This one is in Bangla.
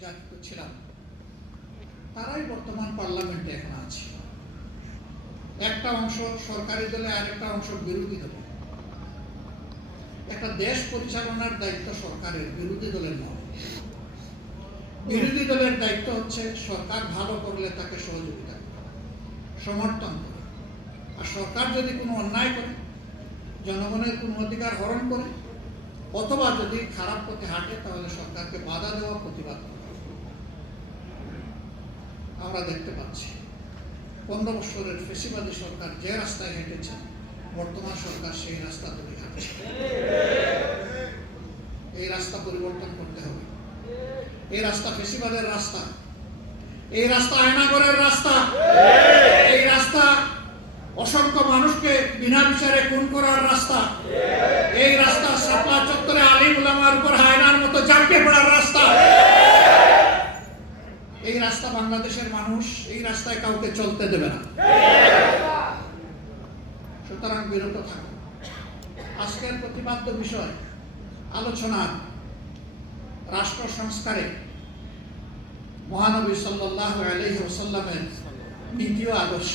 নির্যাতিত ছিলাম, তারাই বর্তমান পার্লামেন্টে এখন আছে। একটা অংশ সরকারি দলে, আরেকটা অংশ বিরোধী দলে। একটা দেশ পরিচালনার দায়িত্ব সরকারের, বিরোধী দলের নয়। বিরোধী দলের দায়িত্ব হচ্ছে সরকার ভালো করলে তাকে সহযোগিতা করা, সমর্থন করা। আর সরকার যদি কোনো অন্যায় করে, জনগণের কোনো অধিকার হরণ করে, অথবা যদি খারাপ পথে হাঁটে, তাহলে সরকারকে বাধা দেওয়া, প্রতিবাদ করা। আমরা দেখতে পাচ্ছি 15 বছরের ফেসিবাদী সরকার যে রাস্তায় হেঁটেছে, বর্তমান সরকার সেই রাস্তা ধরে হাঁটছে। এই রাস্তা পরিবর্তন করতে হবে। এই রাস্তা ফেসিবাদের রাস্তা, এই রাস্তা আয়নাগরের রাস্তা, এই রাস্তা অসংখ্য মানুষকে বিনা বিচারে খুন করার রাস্তা, এই রাস্তা শাপলা চত্বরে আলিম উলামার উপর হায়নার মতো ঝাঁপিয়ে পড়ার রাস্তা। এই রাস্তা বাংলাদেশের মানুষ এই রাস্তায় কাউকে চলতে দেবে না। সুতরাং বিরত থাকুন। আজকের প্রতিপাদ্য বিষয় আলোচনা রাষ্ট্র সংস্কারে মহানবী সাল্লাল্লাহু আলাইহি ওয়াসাল্লামের নীতি ও আদর্শ।